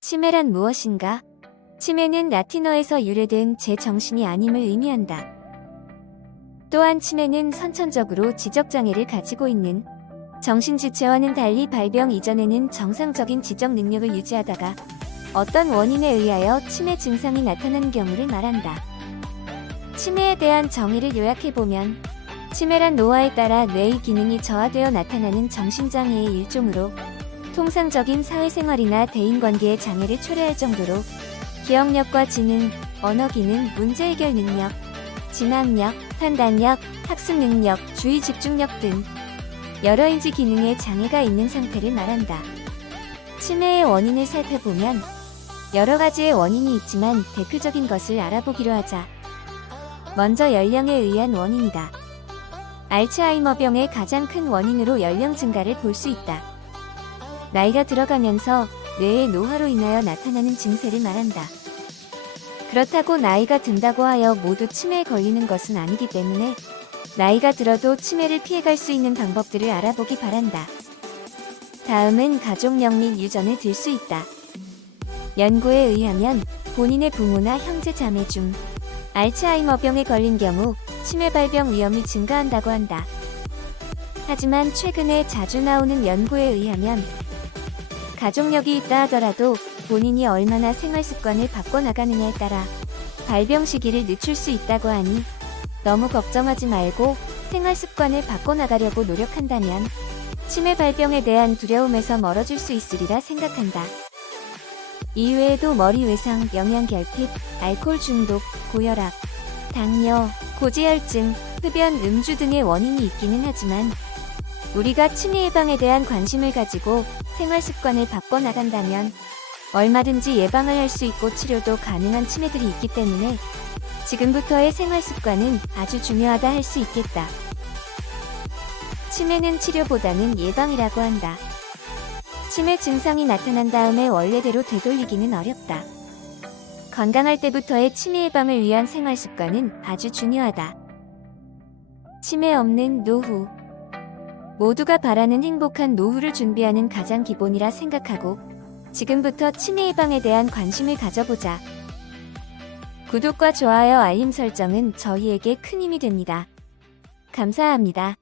치매란 무엇인가? 치매는 라틴어에서 유래된 제 정신이 아님을 의미한다. 또한 치매는 선천적으로 지적장애를 가지고 있는 정신지체와는 달리 발병 이전에는 정상적인 지적 능력을 유지하다가 어떤 원인에 의하여 치매 증상이 나타나는 경우를 말한다. 치매에 대한 정의를 요약해보면 치매란 노화에 따라 뇌의 기능이 저하되어 나타나는 정신장애의 일종으로 통상적인 사회생활이나 대인관계의 장애를 초래할 정도로 기억력과 지능, 언어기능, 문제해결 능력, 진학력, 판단력, 학습능력, 주의 집중력 등 여러 인지 기능에 장애가 있는 상태를 말한다. 치매의 원인을 살펴보면 여러 가지의 원인이 있지만 대표적인 것을 알아보기로 하자. 먼저 연령에 의한 원인이다. 알츠하이머병의 가장 큰 원인으로 연령 증가를 볼 수 있다. 나이가 들어가면서 뇌의 노화로 인하여 나타나는 증세를 말한다. 그렇다고 나이가 든다고 하여 모두 치매에 걸리는 것은 아니기 때문에 나이가 들어도 치매를 피해갈 수 있는 방법들을 알아보기 바란다. 다음은 가족력 및 유전을 들 수 있다. 연구에 의하면 본인의 부모나 형제 자매 중 알츠하이머병에 걸린 경우 치매 발병 위험이 증가한다고 한다. 하지만 최근에 자주 나오는 연구에 의하면 가족력이 있다 하더라도 본인이 얼마나 생활 습관을 바꿔나가느냐에 따라 발병 시기를 늦출 수 있다고 하니 너무 걱정하지 말고 생활 습관을 바꿔나가려고 노력한다면 치매 발병에 대한 두려움에서 멀어질 수 있으리라 생각한다. 이외에도 머리 외상, 영양결핍, 알코올 중독, 고혈압, 당뇨, 고지혈증, 흡연, 음주 등의 원인이 있기는 하지만 우리가 치매 예방에 대한 관심을 가지고 생활 습관을 바꿔나간다면 얼마든지 예방을 할 수 있고 치료도 가능한 치매들이 있기 때문에 지금부터의 생활 습관은 아주 중요하다 할 수 있겠다. 치매는 치료보다는 예방이라고 한다. 치매 증상이 나타난 다음에 원래대로 되돌리기는 어렵다. 건강할 때부터의 치매 예방을 위한 생활 습관은 아주 중요하다. 치매 없는 노후. 모두가 바라는 행복한 노후를 준비하는 가장 기본이라 생각하고 지금부터 치매 예방에 대한 관심을 가져보자. 구독과 좋아요, 알림 설정은 저희에게 큰 힘이 됩니다. 감사합니다.